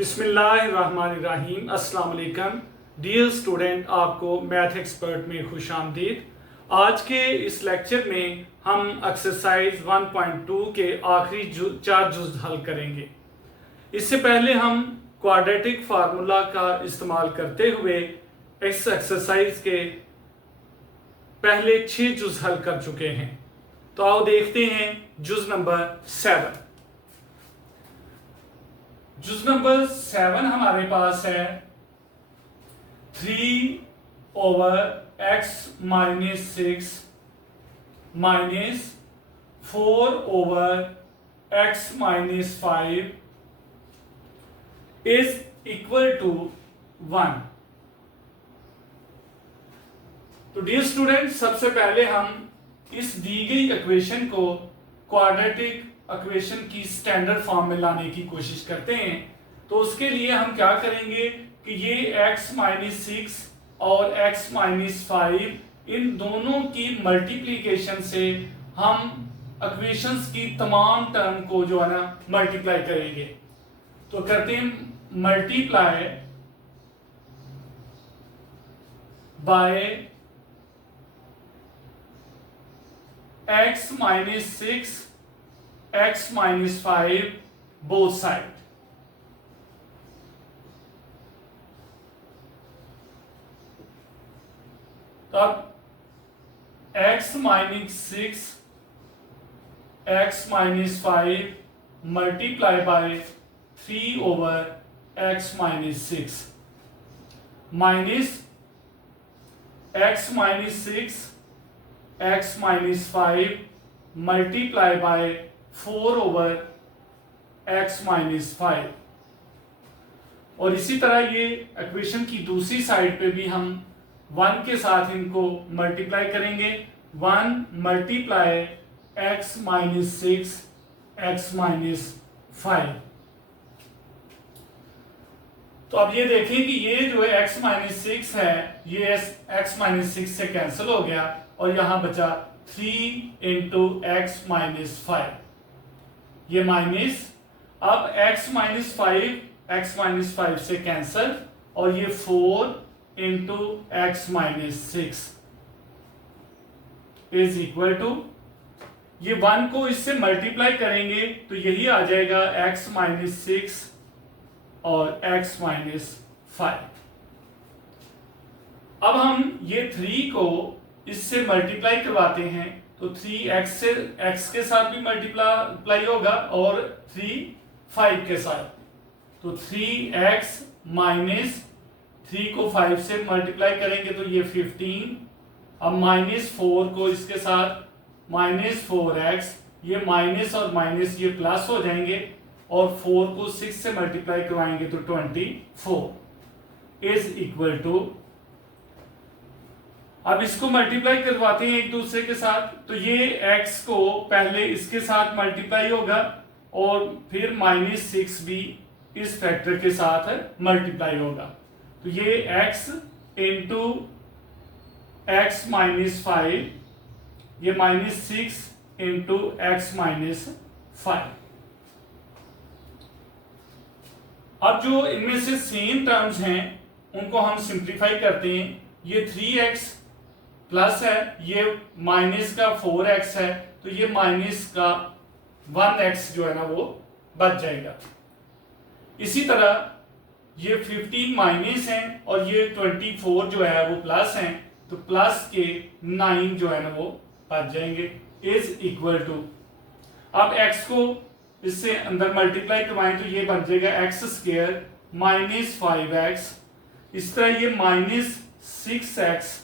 बिस्मिल्लाहिर्रहमानिर्रहीम। अस्सलाम वालेकुम डियर स्टूडेंट, आपको मैथ एक्सपर्ट में खुश आमदीद। आज के इस लेक्चर में हम एक्सरसाइज 1.2 के आखिरी चार जुज़ हल करेंगे। इससे पहले हम क्वाड्रेटिक फार्मूला का इस्तेमाल करते हुए इस एक्सरसाइज के पहले 6 जुज़ हल कर चुके हैं। तो आओ देखते हैं जुज़ नंबर 7। जुज़ नंबर 7 हमारे पास है 3/x - 6 - 4/x - 5 is equal to 1। तो डियर स्टूडेंट, सबसे पहले हम इस दी गई इक्वेशन को क्वाड्रेटिक इक्वेशन की स्टैंडर्ड फॉर्म में लाने की कोशिश करते हैं। तो उसके लिए हम क्या करेंगे कि ये x - 6 और x - 5 इन दोनों की मल्टीप्लिकेशन से हम इक्वेशंस की तमाम टर्म को जो है ना मल्टीप्लाई करेंगे। तो करते हैं multiply by x - 6 x - 5 both side. तो अब x - 6 x - 5 multiply by 3/x - 6 minus x - 6 x - 5 multiply by 4/x - 5। और इसी तरह ये इक्वेशन की दूसरी साइड पे भी हम 1 के साथ इनको मल्टीप्लाई करेंगे। 1 मल्टीप्लाई x - 6 x - 5। तो अब ये देखें कि ये जो है x - 6 है, ये x - 6 से कैंसिल हो गया और यहां बचा 3 × x - 5। ये माइनस, अब x - 5 x - 5 से कैंसिल और ये 4 × x - 6 इज इक्वल टू, ये 1 को इससे मल्टीप्लाई करेंगे तो यही आ जाएगा x - 6 और x - 5। अब हम ये 3 को इससे मल्टीप्लाई करवाते हैं तो 3x से x के साथ भी मल्टीप्लाई होगा और 3 5 के साथ। तो 3x माइनस 3 को 5 से मल्टीप्लाई करेंगे तो ये 15। अब -4 को इसके साथ -4x, ये माइनस और माइनस ये प्लस हो जाएंगे और 4 को 6 से मल्टीप्लाई करवाएंगे तो 24 इज इक्वल टू, अब इसको मल्टीप्लाई करवाते हैं एक दूसरे के साथ। तो ये x को पहले इसके साथ मल्टीप्लाई होगा और फिर -6 भी इस फैक्टर के साथ मल्टीप्लाई होगा। तो ये x × x - 5, ये -6 × x - 5। अब जो इनमें से सेम टर्म्स हैं उनको हम सिंप्लीफाई करते हैं। ये 3x प्लस है, ये माइनस का 4x है, तो ये माइनस का 1x जो है ना वो बच जाएगा। इसी तरह ये 15 माइनस है और ये 24 जो है वो प्लस है, तो प्लस के 9 जो है ना वो बच जाएंगे इज इक्वल टू, अब x को इससे अंदर मल्टीप्लाई करवाएं तो ये बन जाएगा x² - 5x। इस तरह ये -6x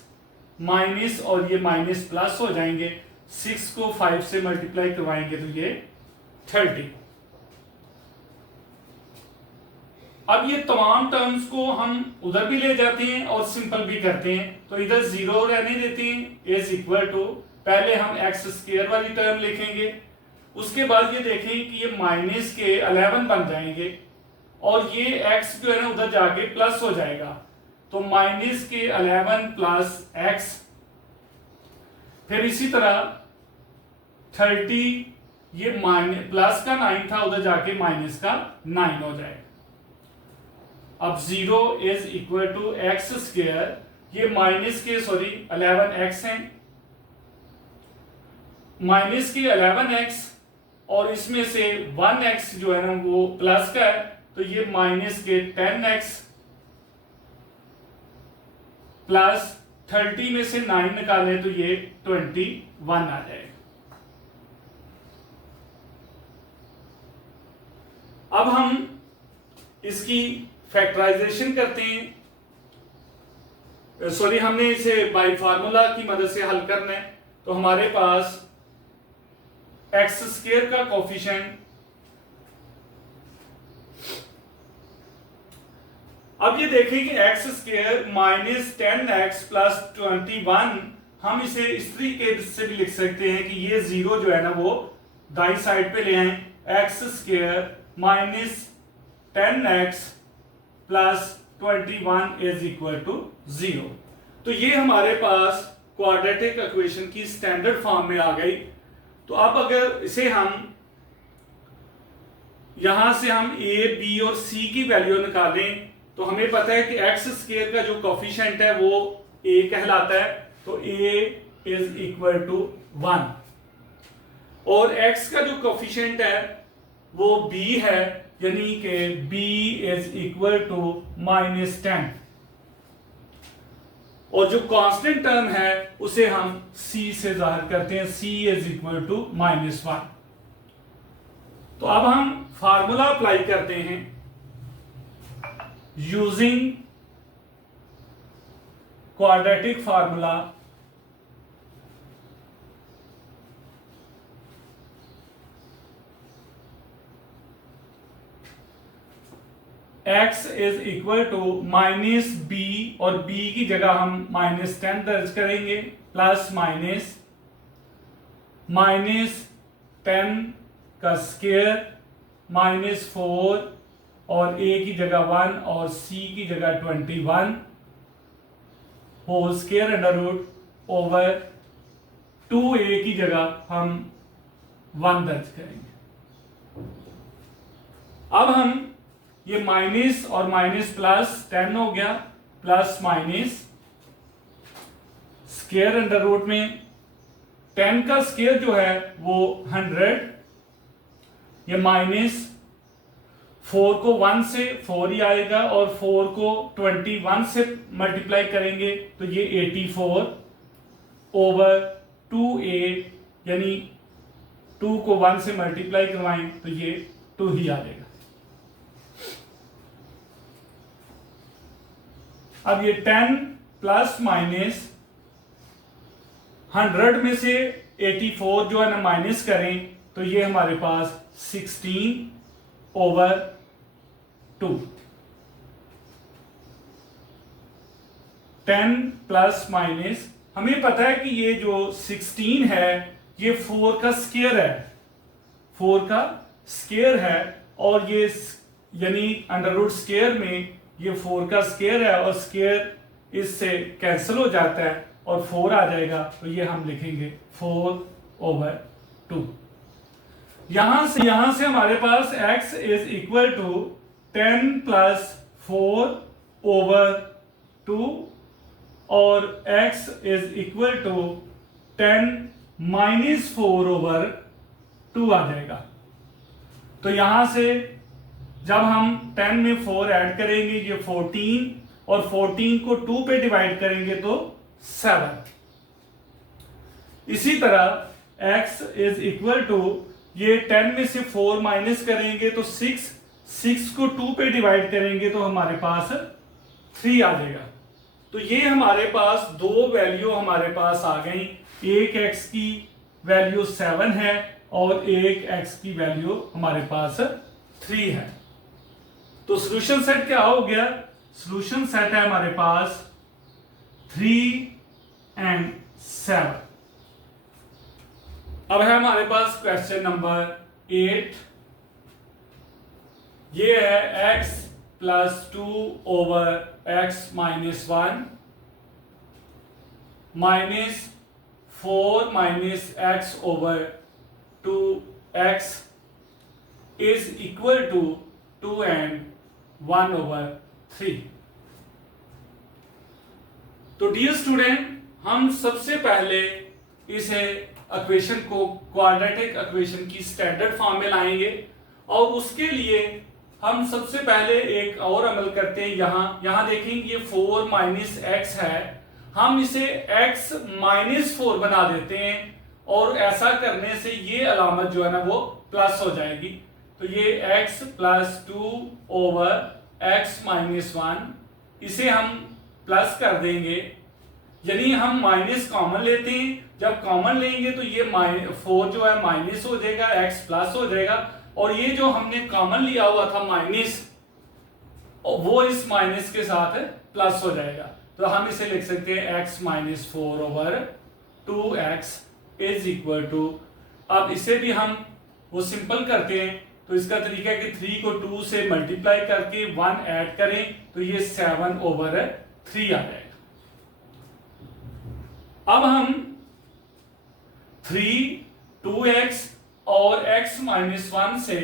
माइनस और ये माइनस प्लस हो जाएंगे। 6 को 5 से मल्टीप्लाई करवाएंगे तो ये 30। अब ये तमाम टर्म्स को हम उधर भी ले जाते हैं और सिंपल भी करते हैं। तो इधर 0 रहने देते हैं इज इक्वल टू, पहले हम x² वाली टर्म लिखेंगे, उसके बाद ये देखें कि ये माइनस के 11 बन जाएंगे और ये x जो है ना उधर जाके प्लस हो जाएगा। तो माइनस के 11 प्लस x, फिर इसी तरह 30, ये प्लस का 9 था उधर जाके माइनस का 9 हो जाएगा। अब 0 is equal to x square, ये माइनस के 11x हैं, माइनस के 11x और इसमें से 1x जो है ना वो प्लस का है, तो ये माइनस के 10x प्लस 30 में से 9 निकालें तो ये 21 आ जाएगा। अब हम इसकी फैक्टराइजेशन करते हैं, हमने इसे बाय फार्मूला की मदद से हल करना है। तो हमारे पास एक्स स्क्वायर का कोफिशिएंट, अब ये देखें कि x square minus 10x plus 21, हम इसे इस तरीके से भी लिख सकते हैं कि ये 0 जो है ना वो दाई साइड पे ले आए, x square minus 10x plus 21 is equal to 0। तो ये हमारे पास क्वाड्रेटिक इक्वेशन की स्टैंडर्ड फॉर्म में आ गई। तो अब अगर इसे हम यहां से हम a, b और c की वैल्यू निकालें तो हमें पता है कि एक्स स्क्वायर का जो कोफिशिएंट है वो a कहलाता है, तो a इज इक्वल टू 1 और x का जो कोफिशिएंट है वो b है, यानी कि b इज इक्वल टू -10 और जो कांस्टेंट टर्म है उसे हम c से जाहिर करते हैं, c इज इक्वल टू -1। तो अब हम फार्मूला अप्लाई करते हैं using quadratic formula. x is equal to minus B और b की जगह हम -10 दर्ज करेंगे, प्लस -10 का स्क्वायर -4 और a की जगह 1 और c की जगह 21 whole square under root over 2a की जगह हम 1 दर्ज करेंगे। अब हम ये माइनस और माइनस प्लस 10 हो गया, plus minus square under root में 10 का स्क्वायर जो है वो 100, ये माइनस 4 को 1 से 4 ही आएगा और 4 को 21 से मल्टीप्लाई करेंगे तो ये 84 ओवर 2a, यानी 2 को 1 से मल्टीप्लाई करवाएं तो ये 2 ही आ जाएगा। अब ये 10 प्लस माइनस 100 में से 84 जो है ना माइनस करें तो ये हमारे पास 16 ओवर 2। 10 प्लस माइनस, हमें पता है कि ये जो 16 है ये 4 का स्क्वायर है, 4 का स्क्वायर है और ये यानी अंडर रूट स्क्वायर में ये 4 का स्क्वायर है और स्क्वायर इससे कैंसिल हो जाता है और 4 आ जाएगा, तो ये हम लिखेंगे 4 ओवर 2। यहां से हमारे पास x is equal to 10 plus 4 over 2 और x is equal to 10 minus 4 over 2 आ जाएगा। तो यहां से जब हम 10 में 4 ऐड करेंगे ये 14 और 14 को 2 पे डिवाइड करेंगे तो 7। इसी तरह x इज इक्वल टू ये 10 में से 4 माइनस करेंगे तो 6 को 2 पे डिवाइड करेंगे तो हमारे पास 3 आ जाएगा। तो ये हमारे पास दो वैल्यू हमारे पास आ गई, एक x की वैल्यू 7 है और एक x की वैल्यू हमारे पास 3 है। तो सॉल्यूशन सेट क्या हो गया? सॉल्यूशन सेट है हमारे पास 3 and 7। अब है हमारे पास क्वेश्चन नंबर 8। ये है x plus 2 over x minus 1 minus 4 minus x over 2x is equal to 2 and 1 ओवर 3। तो डियर स्टूडेंट, हम सबसे पहले इसे इक्वेशन को क्वाड्रेटिक इक्वेशन की स्टैंडर्ड फॉर्म में लाएंगे और उसके लिए हम सबसे पहले एक और अमल करते हैं। यहां देखेंगे ये 4 माइनस एक्स है, हम इसे x माइनस 4 बना देते हैं और ऐसा करने से ये अलामत जो है ना वो प्लस हो जाएगी। तो ये x plus 2 over x minus 1 इसे हम प्लस कर देंगे, यानी हम माइनस कॉमन लेते हैं। जब कॉमन लेंगे तो ये 4 जो है माइनस हो जाएगा, x प्लस हो जाएगा और ये जो हमने कॉमन लिया हुआ था माइनस, वो इस माइनस के साथ प्लस हो जाएगा। तो हम इसे लिख सकते हैं x minus 4 over 2x is equal to, अब इसे भी हम वो सिंपल करते हैं। तो इसका तरीका है कि 3 को 2 से मल्टीप्लाई करके 1 ऐड करें तो ये 7 ओवर 3 आ जाएगा। अब हम 3, 2x और x माइनस 1 से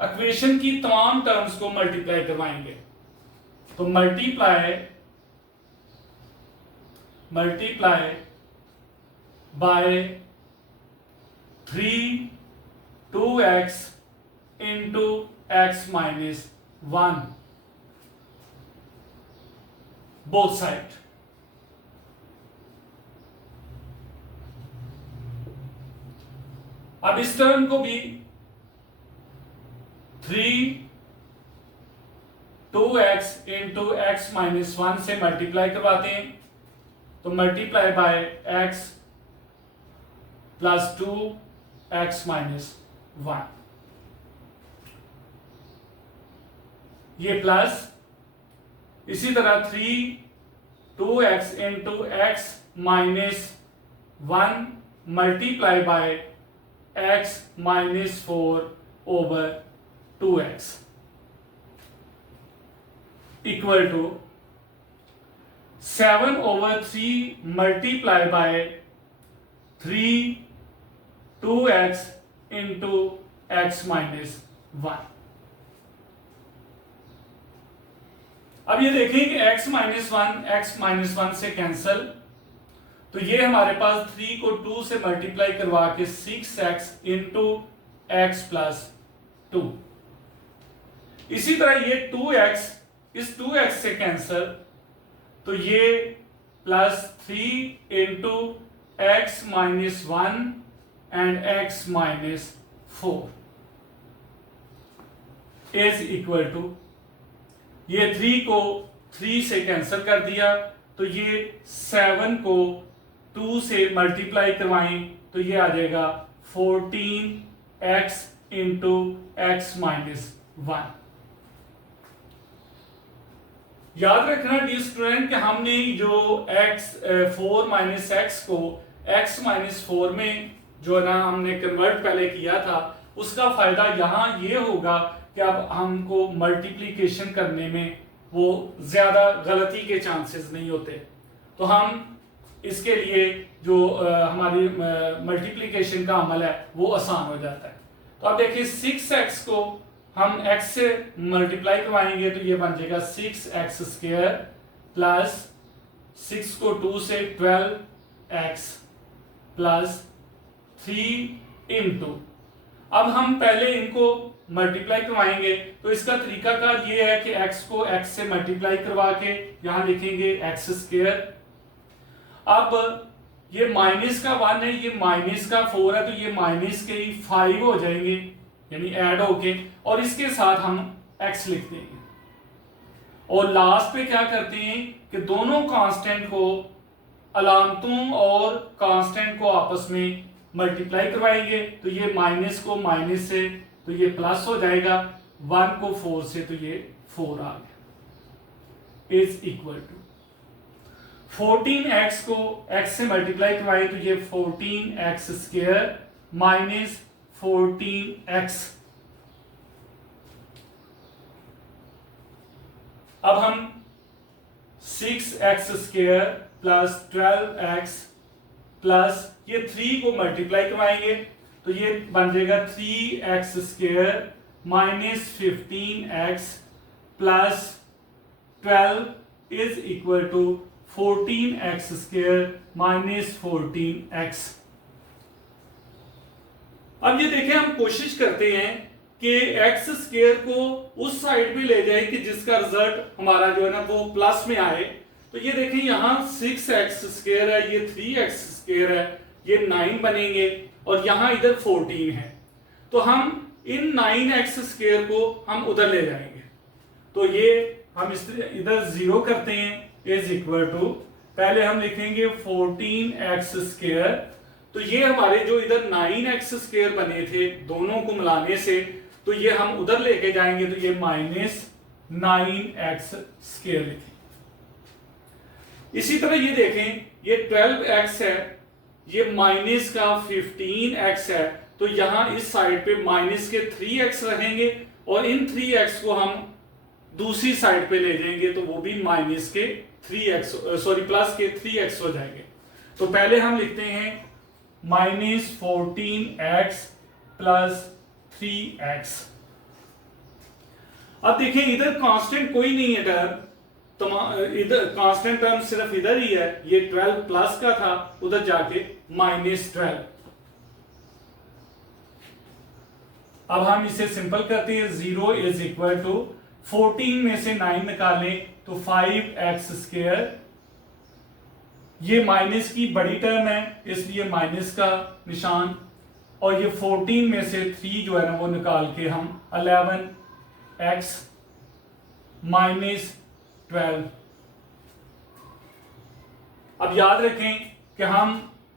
इक्वेशन की तमाम टर्म्स को मल्टीप्लाई करवाएंगे। तो multiply by 3 2x into x minus 1 both side. अब इस टर्म को भी 3 2x इंटू x माइनस 1 से मल्टीप्लाई करवाते हैं। तो multiply by x plus 2 x minus 1, ये प्लस, इसी तरह 3 2x into x minus 1 multiply by x minus 4 over 2x equal to 7 over 3 multiply by 3 2x into x minus 1। अब ये देखें कि x माइनस 1 से कैंसल, तो ये हमारे पास 3 को 2 से मल्टीप्लाई करवा के 6x इंटू एक्स प्लस 2। इसी तरह ये 2x इस 2x से कैंसल, तो ये plus 3 into x minus 1 and x minus 4 is equal to, ये 3 को 3 से कैंसिल कर दिया, तो ये 7 को 2 से मल्टीप्लाई करवाएं तो ये आ जाएगा 14x इंटू एक्स माइनस 1। याद रखना डियर स्टूडेंट कि हमने जो x 4 माइनस एक्स को x माइनस 4 में जो ना हमने कन्वर्ट पहले किया था, उसका फायदा यहाँ ये होगा कि अब हमको मल्टीप्लिकेशन करने में वो ज्यादा गलती के चांसेस नहीं होते। तो हम इसके लिए जो हमारी मल्टीप्लिकेशन का अमल है वो आसान हो जाता है। तो अब देखिए 6x को हम x से मल्टीप्लाई करवाएंगे तो ये बन जाएगा 6x स्क्वायर प्लस 6 को 2 से 12x प्लस 3 इंटू, अब हम पहले इनको मल्टीप्लाई करवाएंगे तो इसका तरीकाकार ये है कि x को x से मल्टीप्लाई करवा के यहां लिखेंगे x स्क्वायर। अब ये माइनस का 1 है, ये माइनस का 4 है, तो ये माइनस के 5 हो जाएंगे यानी ऐड होके, और इसके साथ हम x लिख देंगे। और लास्ट पे क्या करते हैं कि दोनों कांस्टेंट को, अलामतों और कांस्टेंट को आपस में मल्टीप्लाई करवाएंगे, तो ये माइनस को माइनस से तो ये प्लस हो जाएगा, 1 को 4 से तो ये 4 आ गया इज इक्वल टू 14x को x से मल्टीप्लाई करवाए तो ये 14x स्क्वायर माइनस 14x। अब हम 6x square plus 12x plus ये 3 को मल्टीप्लाई करवाएंगे तो ये बन जाएगा 3x square minus 15x plus 12 is equal to 14x square minus 14x। अब ये देखें, हम कोशिश करते हैं कि x स्क्वायर को उस साइड पे ले जाए कि जिसका रिजल्ट हमारा जो है ना वो प्लस में आए। तो ये देखें, यहाँ 6x स्क्वायर है, ये 3x स्क्वायर है, ये 9 बनेंगे और यहाँ इधर 14 है। तो हम इन 9x स्क्वायर को हम उधर ले जाएंगे। तो ये हम इस इधर 0 करते हैं इज इक्वल टू, पहले हम लिखेंगे 14x स्क्वायर। तो ये हमारे जो इधर 9x स्क्वायर बने थे दोनों को मिलाने से, तो ये हम उधर लेके जाएंगे तो ये माइनस 9x स्क्वायर लिखें। इसी तरह ये देखें, ये 12x है, ये माइनस का 15x है, तो यहां इस साइड पे माइनस के 3x रहेंगे और इन 3x को हम दूसरी साइड पे ले जाएंगे तो वो भी माइनस के 3x सॉरी प्लस के 3x हो जाएंगे। तो पहले हम लिखते हैं माइनस 14x प्लस 3x। अब देखिए, इधर कांस्टेंट कोई नहीं है टर्म, तो इधर कांस्टेंट टर्म सिर्फ इधर ही है, ये 12 प्लस का था, उधर जाके माइनस 12। अब हम इसे सिंपल करते हैं, 0 इज इक्वल टू 14 में से 9 निकालें तो 5x स्क्वायर। ये माइनस की बड़ी टर्म है इसलिए माइनस का निशान, और ये 14 में से 3 जो है ना वो निकाल के हम 11x माइनस 12। अब याद रखें कि हम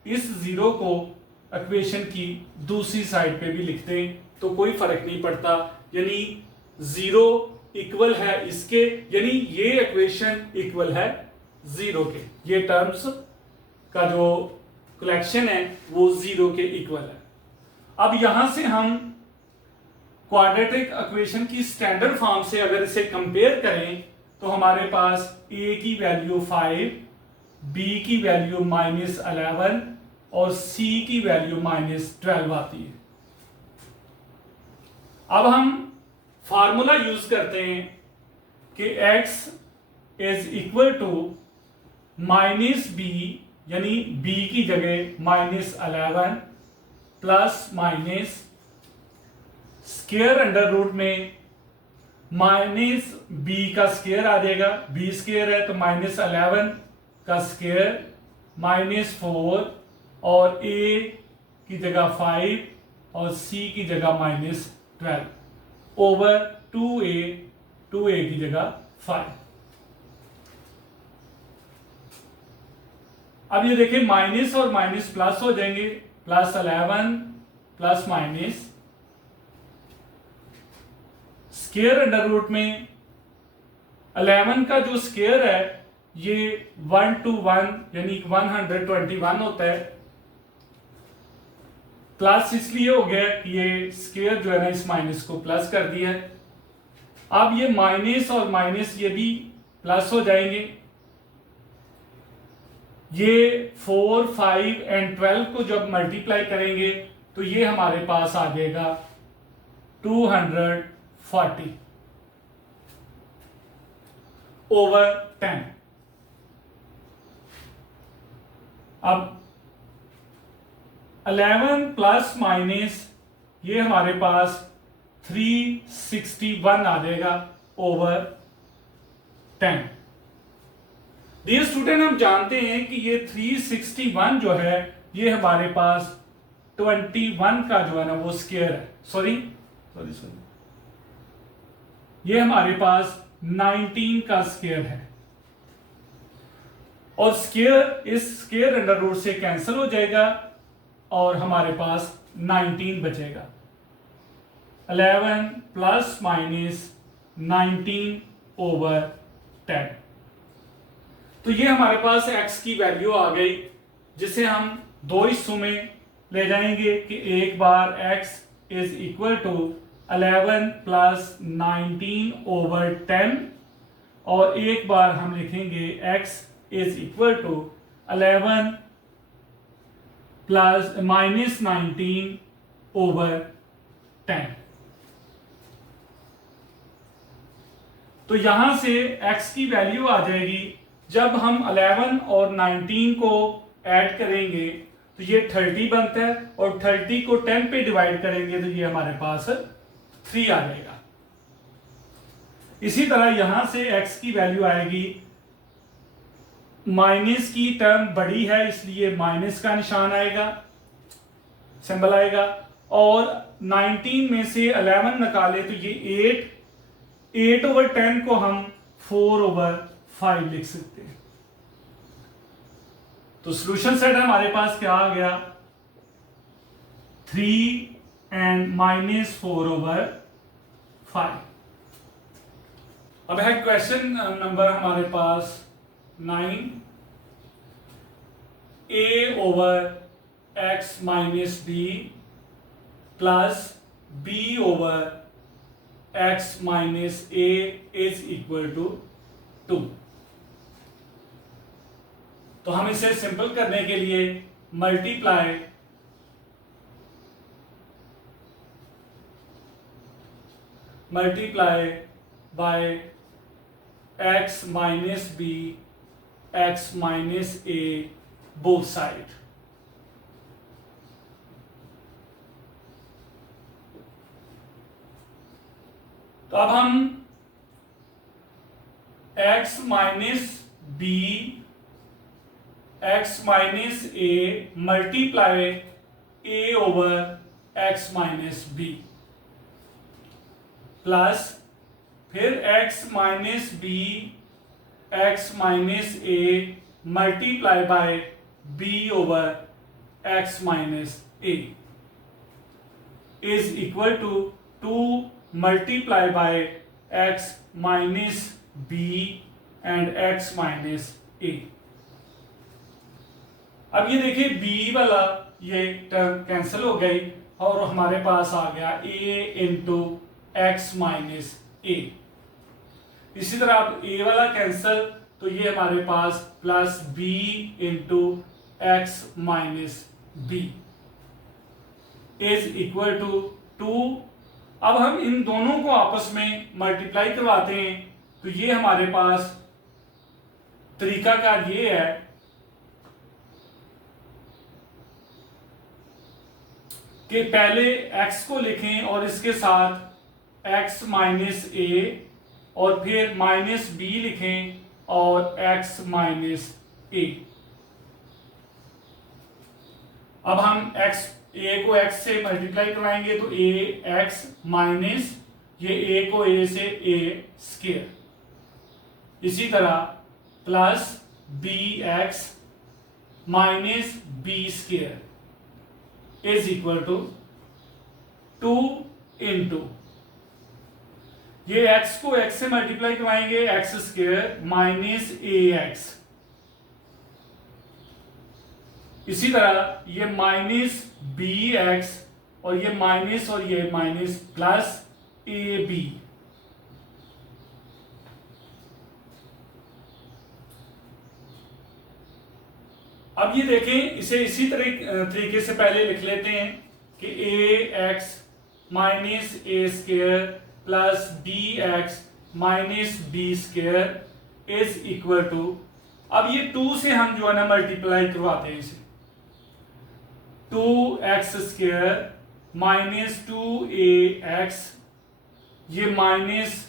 इस 0 को इक्वेशन की दूसरी साइड पे भी लिखते हैं तो कोई फर्क नहीं पड़ता, यानी 0 इक्वल है इसके, यानी ये इक्वेशन इक्वल है 0 के, ये टर्म्स का जो कलेक्शन है वो 0 के इक्वल है। अब यहां से हम क्वाड्रेटिक इक्वेशन की स्टैंडर्ड फॉर्म से अगर इसे कंपेयर करें तो हमारे पास a की वैल्यू 5, b की वैल्यू -11 और c की वैल्यू -12 आती है। अब हम फार्मूला यूज करते हैं कि x is equal to -b, यानी b की जगह -11 plus minus square under root में माइनस b का स्क्वायर आ जाएगा, b स्क्वायर है तो -11 का स्क्वायर -4 और a की जगह 5 और c की जगह -12 ओवर 2a की जगह 5। अब ये देखिए, माइनस और माइनस प्लस हो जाएंगे, +11 plus minus square under root में 11 का जो स्क्वायर है ये 1 to 1 यानी 121 होता है, प्लस इसलिए हो गया कि ये स्क्वायर जो है ना इस माइनस को प्लस कर दिया है। अब ये माइनस और माइनस ये भी प्लस हो जाएंगे, ये 4, 5 एंड 12 को जब मल्टीप्लाई करेंगे तो ये हमारे पास आ जाएगा 240 ओवर 10। अब 11 प्लस माइनस ये हमारे पास 361 आ जाएगा ओवर 10। डियर स्टूडेंट, हम जानते हैं कि ये 361 जो है ये हमारे पास 21 का जो है ना वो स्क्वायर है, सॉरी ये हमारे पास 19 का स्क्वायर है, और स्क्वायर इस स्क्वायर अंडर रूट से कैंसिल हो जाएगा और हमारे पास 19 बचेगा। 11 प्लस माइनस 19 ओवर 10। तो ये हमारे पास x की वैल्यू आ गई, जिसे हम दो हिस्सों में ले जाएंगे कि एक बार x is equal to 11 plus 19 over 10 और एक बार हम लिखेंगे x is equal to 11 plus minus 19 over 10। तो यहां से x की वैल्यू आ जाएगी, जब हम 11 और 19 को ऐड करेंगे तो ये 30 बनता है, और 30 को 10 पे डिवाइड करेंगे तो ये हमारे पास 3 आ जाएगा। इसी तरह यहां से x की वैल्यू आएगी, माइनस की टर्म बड़ी है इसलिए माइनस का निशान आएगा, सिंबल आएगा, और 19 में से 11 निकाले तो ये 8/10 को हम 4/5 लिख सकते हैं। तो सॉल्यूशन सेट हमारे पास क्या आ गया, 3 and -4/5। अब है क्वेश्चन नंबर हमारे पास 9, a/x - b plus b/x - a is equal to 2। तो हम इसे सिंपल करने के लिए multiply by x - b x - a both side. तो अब हम x - b x - a multiply a/x - b plus फिर x - b x - a multiply by b/x - a is equal to 2 multiply by x - b and x - a। अब ये देखिए b वाला ये term cancel हो गई और हमारे पास आ गया a इंटू x - a। इसी तरह अब a वाला कैंसिल तो ये हमारे पास plus b into x - b is equal to 2। अब हम इन दोनों को आपस में मल्टीप्लाई करवाते हैं तो ये हमारे पास तरीकाकार ये है कि पहले x को लिखें और इसके साथ x - a और फिर -b लिखें और x - a। अब हम a को x से मल्टीप्लाई करवाएंगे तो ax माइनस ये a को a से a स्क्वायर, इसी तरह plus bx minus b square is equal to 2 into ये x को x से मल्टीप्लाई करवाएंगे x स्क्वायर माइनस ax, इसी तरह ये माइनस bx और ये माइनस प्लस ab। अब ये देखें, इसे इसी तरीके से पहले लिख लेते हैं कि ax minus a square plus bx minus b square is equal to, अब ये 2 से हम जो है ना मल्टीप्लाई करवाते हैं इसे, 2x स्क्वायर माइनस 2ax ये माइनस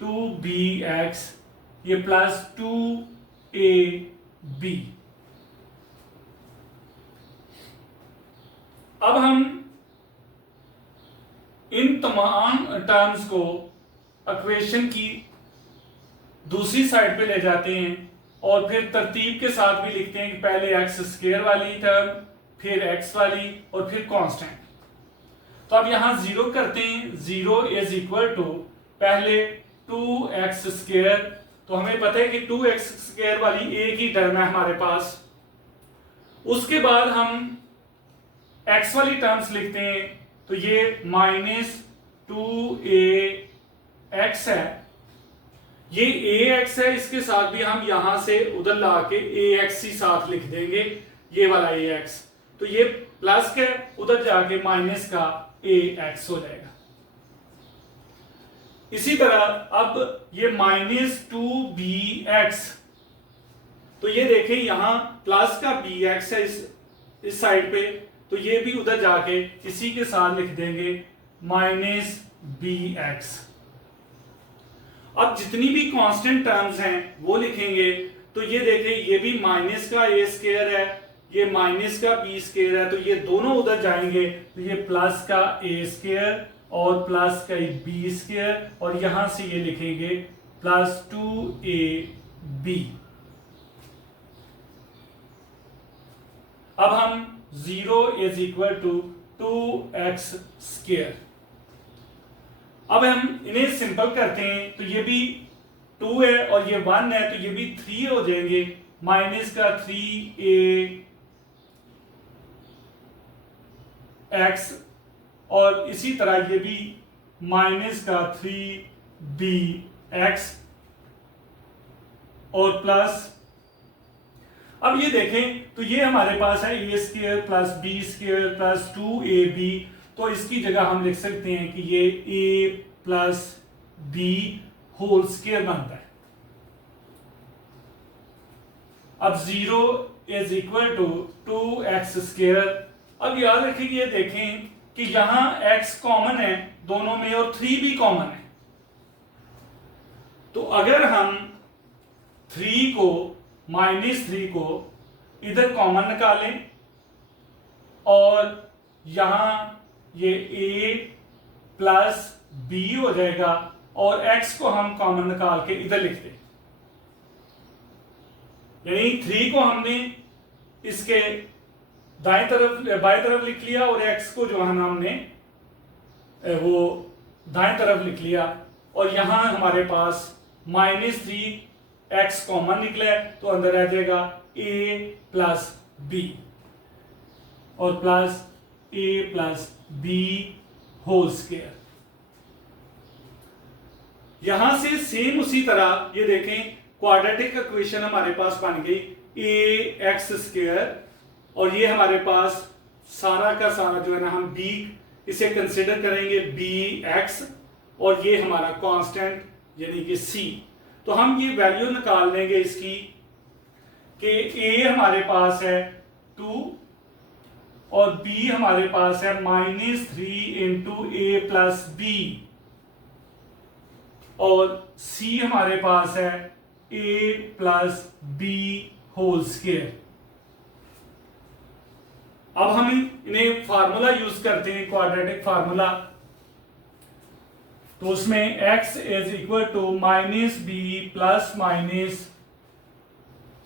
2bx ये प्लस 2ab। अब हम इन तमाम टर्म्स को इक्वेशन की दूसरी साइड पे ले जाते हैं और फिर तरतीब के साथ भी लिखते हैं कि पहले x स्क्वायर वाली टर्म, फिर x वाली और फिर कांस्टेंट। तो अब यहां जीरो करते हैं, 0 इज इक्वल टू पहले 2x स्क्वायर, तो हमें पता है कि 2x स्क्वायर वाली एक ही टर्म है हमारे पास। उसके बाद हम x वाली टर्म्स लिखते हैं तो ये माइनस 2ax है, ये ax है, इसके साथ भी हम यहां से उधर ला के ax ही साथ लिख देंगे, ये वाला ax, तो ये प्लस का उधर जाके माइनस का ax हो जाएगा। इसी तरह अब ये -2bx, तो ये देखें यहां प्लस का bx है इस साइड पे, तो ये भी उधर जाके इसी के साथ लिख देंगे -bx। अब जितनी भी कांस्टेंट टर्म्स हैं वो लिखेंगे, तो ये देखें ये भी माइनस का a स्क्वायर है, ये माइनस का b स्क्वायर है, तो ये दोनों उधर जाएंगे, तो ये प्लस का a स्क्वायर और प्लस का b स्क्वायर, और यहां से ये लिखेंगे +2ab। अब हम 0 is equal to 2x square, अब हम इन्हें सिंपल करते हैं, तो ये भी 2 है और ये 1 है, तो ये भी 3 हो जाएंगे, माइनस का 3ax, और इसी तरह ये भी माइनस का 3bx और प्लस, अब ये देखें तो ये हमारे पास है a square plus b square plus 2ab, तो इसकी जगह हम लिख सकते हैं कि ये a plus b whole square बनता है। अब 0 is equal to 2x square. अब याद रखिए, ये देखें कि यहां x कॉमन है दोनों में और 3 भी कॉमन है, तो अगर हम 3 को -3 को इधर कॉमन निकालें और यहां ये a प्लस b हो जाएगा, और x को हम कॉमन निकाल के इधर लिख दें, यानी 3 को हमने इसके बाएं तरफ लिख लिया और x को जो है हमने वो दाएं तरफ लिख लिया, और यहां हमारे पास -3x कॉमन निकला है, तो अंदर रह जाएगा a प्लस b और plus a plus b whole square. यहां से सेम उसी तरह ये देखें क्वाड्रेटिक इक्वेशन हमारे पास बन गई ax स्क्वायर, और ये हमारे पास सारा का सारा जो है ना हम b इसे कंसिडर करेंगे bx, और ये हमारा कांस्टेंट यानी कि c। तो हम ये वैल्यू निकाल लेंगे इसकी कि a हमारे पास है 2 और b हमारे पास है -3 इंटू a प्लस b, और c हमारे पास है a plus b whole square. अब हम इन्हें फार्मूला यूज करते हैं, क्वाड्रेटिक फार्मूला, तो उसमें x is equal to -b plus minus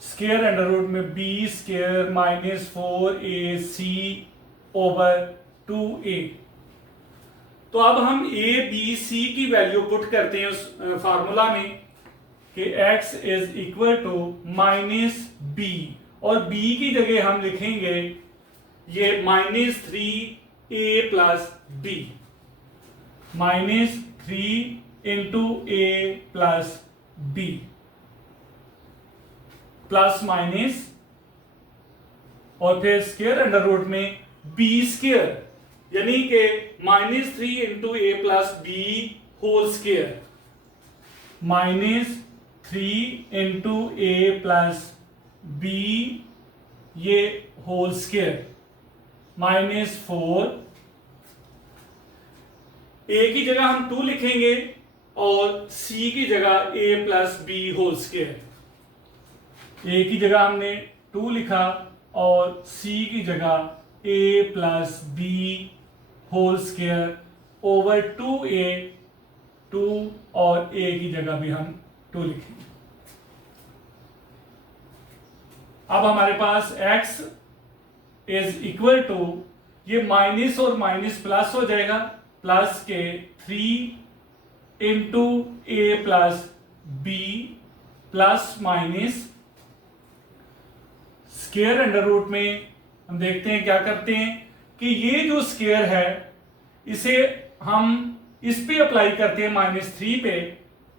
square under root में b square -4ac over 2a। तो अब हम a b c की वैल्यू पुट करते हैं उस फार्मूला में कि x is equal to -b, और b की जगह हम लिखेंगे ये -3a plus b, -3 into a plus b, plus minus और फिर स्क्वायर अंडर रूट में b स्क्वायर, यानी कि -3 into a plus b whole square, -3 into a plus b ये होल स्क्वायर, -4, a की जगह हम 2 लिखेंगे और c की जगह a plus b whole square. a की जगह हमने 2 लिखा और c की जगह a plus b whole square over 2a, 2 और a की जगह भी हम 2 लिखेंगे। अब हमारे पास x इज इक्वल टू, ये माइनस और माइनस प्लस हो जाएगा, प्लस के 3 into A plus B plus minus square under root में हम देखते हैं क्या करते हैं कि ये जो स्क्वायर है इसे हम इस पे अप्लाई करते हैं -3 पे,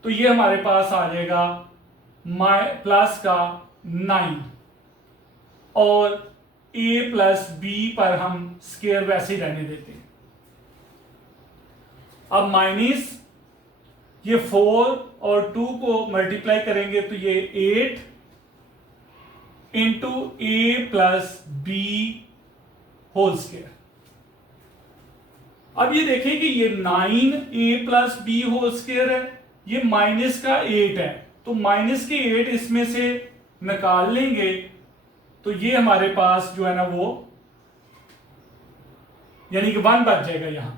तो ये हमारे पास आ जाएगा प्लस का 9, और a प्लस b पर हम स्क्वायर वैसे ही रहने देते हैं। अब माइनस ये 4 और 2 को मल्टीप्लाई करेंगे तो ये 8 into A plus B whole square. अब ये देखें कि ये 9a plus B whole square है, ये माइनस का 8 है, तो माइनस के 8 इसमें से निकाल लेंगे तो ये हमारे पास जो है ना वो यानी कि 1 बच जाएगा यहां।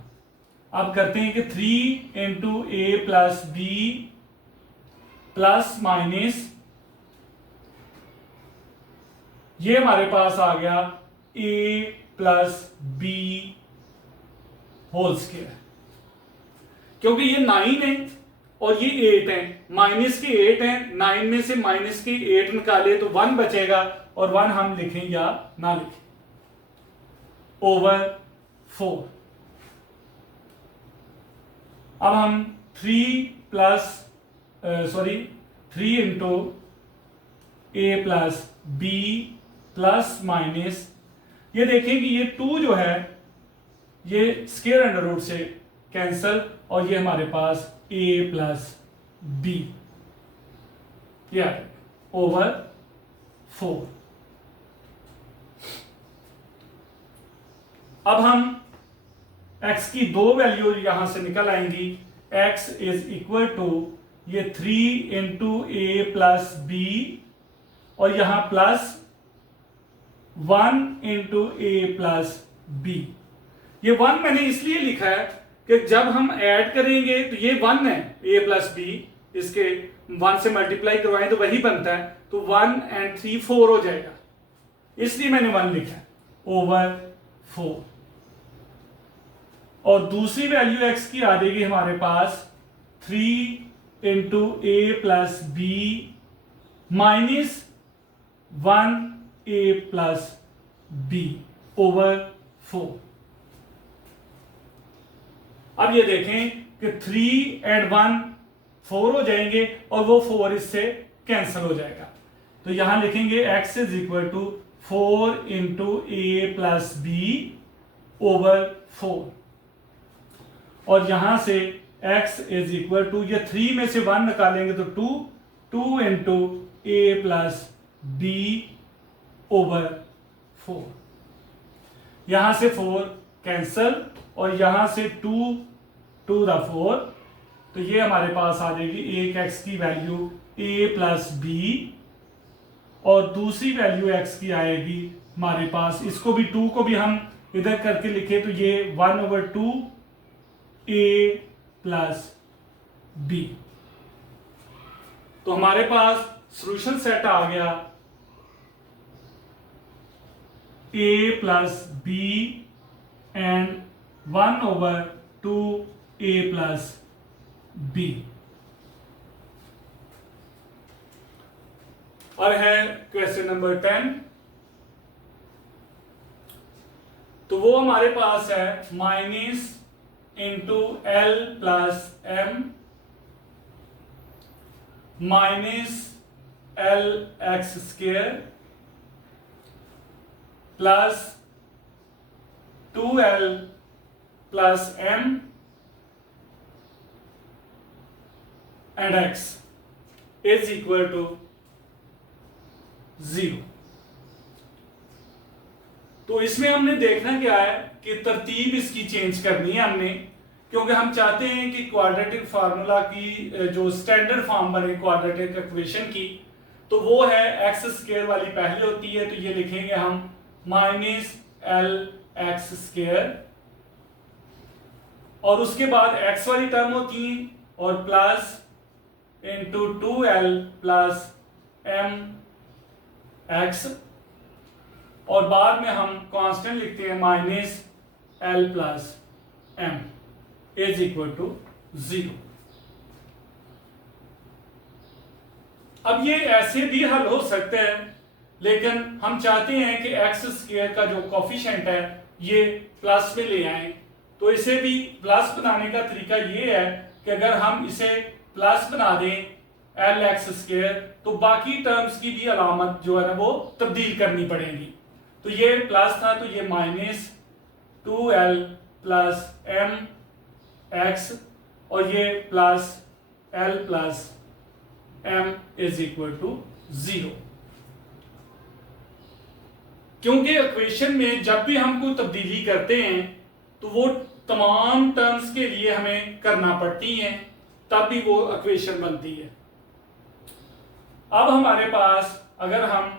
अब करते हैं कि 3 into A plus B plus minus, ये हमारे पास आ गया a plus B whole square. क्योंकि ये 9 है और ये 8 है, माइनस के 8 है, 9 में से माइनस के 8 निकाले तो 1 बचेगा, और 1 हम लिखें या ना लिखें, ओवर 4। अब हम 3 into A plus B plus minus, ये देखें कि ये 2 जो है ये स्क्वायर अंडर रूट से कैंसल, और ये हमारे पास a प्लस बी ओवर 4। अब हम x की दो वैल्यू यहां से निकल आएंगी। x इज इक्वल टू ये 3 इंटू ए प्लस बी, और यहां plus 1 into A plus B. ये 1 मैंने इसलिए लिखा है कि जब हम ऐड करेंगे तो ये 1 है, a प्लस बी, इसके 1 से मल्टीप्लाई करवाएं तो वही बनता है, तो 1 and 3 4 हो जाएगा, इसलिए मैंने 1 लिखा है ओवर 4। और दूसरी वैल्यू x की आ जाएगी हमारे पास 3 into A plus B minus 1 a plus B over 4। अब ये देखें कि 3 and 1 4 हो जाएंगे, और वो 4 इससे कैंसिल हो जाएगा, तो यहां लिखेंगे x is equal to 4 into A plus B over 4, और यहां से x इज इक्वल टू ये 3 में से 1 निकालेंगे तो 2 into A plus B over 4। यहां से 4 कैंसल, और यहां से 2 टू द 4, तो ये हमारे पास आ जाएगी एक x की वैल्यू a प्लस बी, और दूसरी वैल्यू x की आएगी हमारे पास, इसको भी 2 को भी हम इधर करके लिखे तो ये 1 ओवर 2 a प्लस बी। तो हमारे पास सॉल्यूशन सेट आ गया a plus B and 1 over 2 a plus B. और है क्वेश्चन नंबर 10, तो वो हमारे पास है minus into L plus M minus L X square plus 2l plus m and x is equal to 0। तो इसमें हमने देखना क्या है कि तरतीब इसकी चेंज करनी है हमने, क्योंकि हम चाहते हैं कि क्वाड्रेटिक फार्मूला की जो स्टैंडर्ड फॉर्म बने क्वाड्रेटिक इक्वेशन की, तो वो है एक्स स्क्वायर वाली पहले होती है, तो ये लिखेंगे हम माइनस एल एक्स स्क्वायर, और उसके बाद एक्स वाली टर्म होती है और plus into 2l plus m x, और बाद में हम कांस्टेंट लिखते हैं minus l plus m is equal to 0। अब ये ऐसे भी हल हो सकते हैं, लेकिन हम चाहते हैं कि एक्स स्क्वायर का जो कोफिशिएंट है ये प्लस में ले आए, तो इसे भी प्लस बनाने का तरीका ये है कि अगर हम इसे प्लस बना दें एल एक्स स्क्वायर, तो बाकी टर्म्स की भी अलामत जो है ना वो तब्दील करनी पड़ेगी। तो ये प्लस था तो ये minus 2l plus m x, और ये plus L plus M is equal to 0। क्योंकि इक्वेशन में जब भी हम कोई तब्दीली करते हैं तो वो तमाम टर्म्स के लिए हमें करना पड़ती हैं, तब भी वो इक्वेशन बनती है। अब हमारे पास अगर हम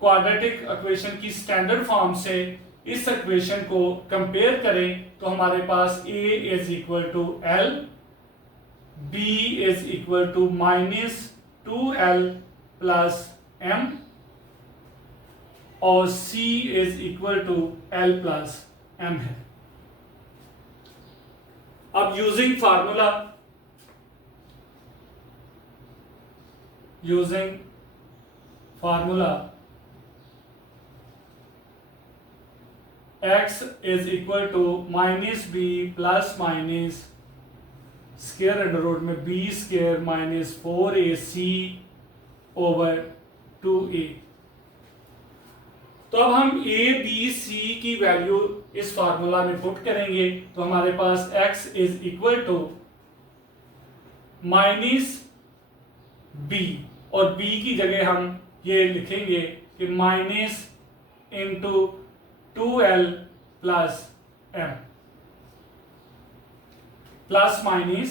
क्वाड्रेटिक इक्वेशन की स्टैंडर्ड फॉर्म से इस इक्वेशन को कंपेयर करें तो हमारे पास a is equal to L, b is equal to -2l plus m और c is equal to l plus m है। अब using formula x is equal to -b plus minus square under root में b square minus 4ac over 2a। तो अब हम a b c की value इस formula में पुट करेंगे तो हमारे पास x is equal to -b और b की जगह हम ये लिखेंगे कि minus into 2l plus m plus minus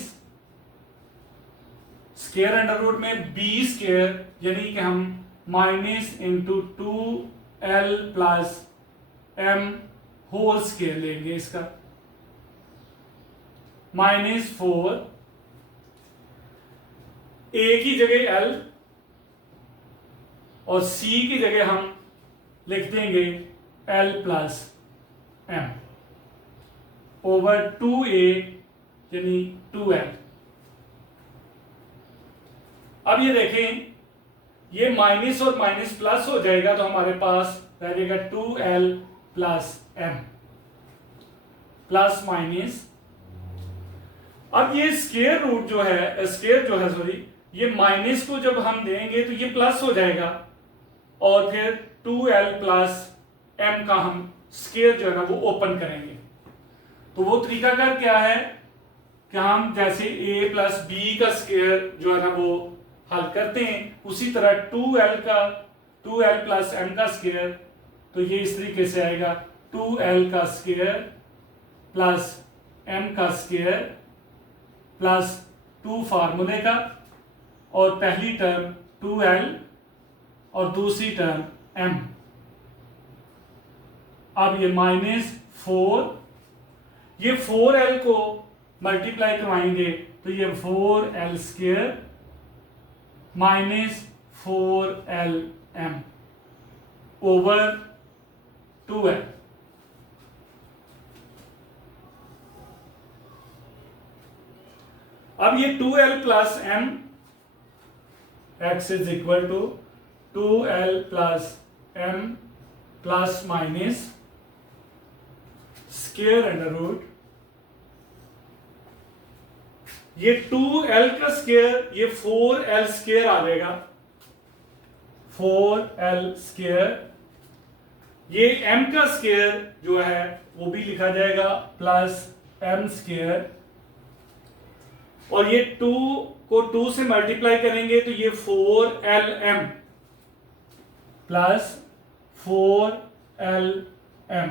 square under root में b स्क्वायर यानी कि हम minus into 2l plus m whole square लेंगे, इसका -4 a की जगह l और c की जगह हम लिख देंगे l plus m over 2a यानी 2l। अब ये देखें, ये माइनस और माइनस प्लस हो जाएगा तो हमारे पास रह जाएगा 2l plus m plus minus. अब ये स्क्वायर रूट जो है सॉरी, ये माइनस को जब हम देंगे तो ये प्लस हो जाएगा और फिर 2l प्लस m का हम स्क्वायर जो है ना वो ओपन करेंगे। तो वो तरीकाकार क्या है कि हम जैसे a प्लस b का स्क्वायर जो है ना वो हल करते हैं, उसी तरह 2l प्लस m का स्क्वायर, तो ये इस तरीके से आएगा 2l का स्क्वायर प्लस m का स्क्वायर प्लस 2 फार्मूले का और पहली टर्म 2l और दूसरी टर्म m। अब ये -4, ये 4l को मल्टीप्लाई करवाएंगे तो ये 4l square minus 4lm over 2l। अब ये 2l plus m, x is equal to 2l plus m plus minus square under root, ये 2l का स्क्वायर ये 4l स्क्वायर आ जाएगा, 4l स्क्वायर, ये m का स्क्वायर जो है वो भी लिखा जाएगा प्लस m स्क्वायर, और ये 2 को 2 से मल्टीप्लाई करेंगे तो ये 4lm प्लस 4lm।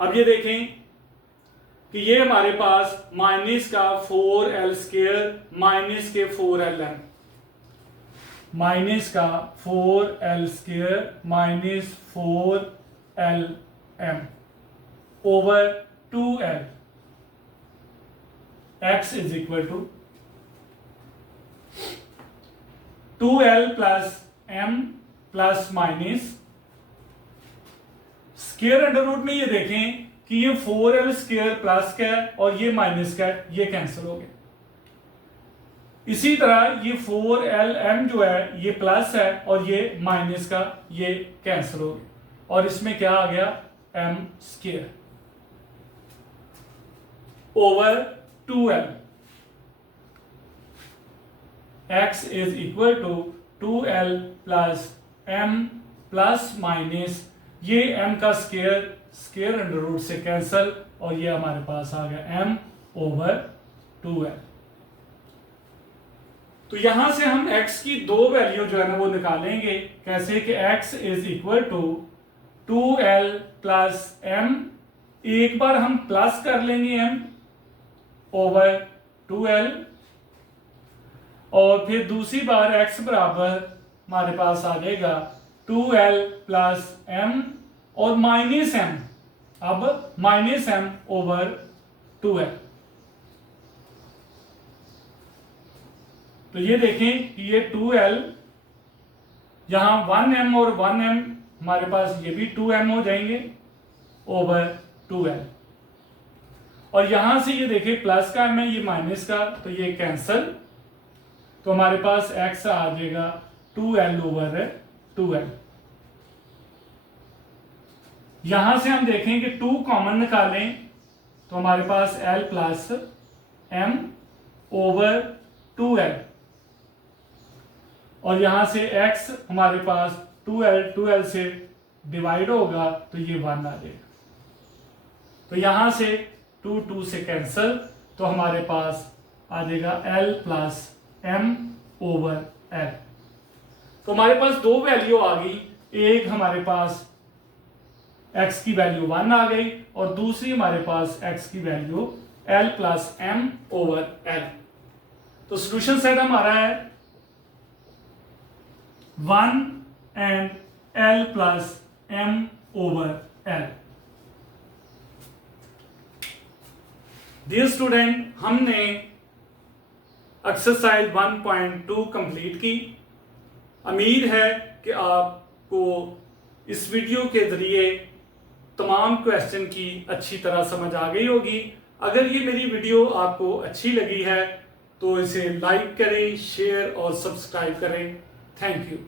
अब ये देखें कि ये हमारे पास माइनस का 4l स्क्वायर माइनस के 4lm, माइनस का 4l square minus 4lm over 2l। x is equal to 2l plus m plus minus square under root में ये देखें कि ये 4l स्क्वायर प्लस का है और ये माइनस का है, ये कैंसिल हो गया। इसी तरह ये 4lm जो है ये प्लस है और ये माइनस का, ये कैंसिल हो गया और इसमें क्या आ गया m square over 2l। x is equal to 2l plus m plus minus ये m का स्क्वायर स्क्वायर अंडर रूट से कैंसल और ये हमारे पास आ गया m ओवर 2l। तो यहां से हम x की दो वैल्यू जो है ना वो निकालेंगे। कैसे कि x is equal to 2l plus m, एक बार हम प्लस कर लेंगे m ओवर 2l, और फिर दूसरी बार x बराबर हमारे पास आ जाएगा 2l प्लस m और माइनस m, अब माइनस m ओवर 2l। तो ये देखें कि ये 2l, यहां 1m और 1m हमारे पास ये भी 2m हो जाएंगे ओवर 2l, और यहां से ये देखें प्लस का m है, ये माइनस का, तो ये कैंसल, तो हमारे पास x आ जाएगा 2l ओवर 2l। यहां से हम देखें कि 2 कॉमन निकालें तो हमारे पास l plus m over 2l, और यहां से x हमारे पास 2l से डिवाइड होगा तो ये 1 आ जाएगा। तो यहां से 2 से कैंसल, तो हमारे पास आ जाएगा l plus m over l। तो हमारे पास दो वैल्यू आ गई, एक हमारे पास x की वैल्यू 1 आ गई और दूसरी हमारे पास x की value l plus m over l। तो सॉल्यूशन सेट हमारा है 1 and l plus m over l। Dear student, हमने एक्सरसाइज 1.2 कंप्लीट की। उम्मीद है कि आपको इस वीडियो के जरिए तमाम क्वेश्चन की अच्छी तरह समझ आ गई होगी। अगर ये मेरी वीडियो आपको अच्छी लगी है तो इसे लाइक करें, शेयर और सब्सक्राइब करें। Thank you.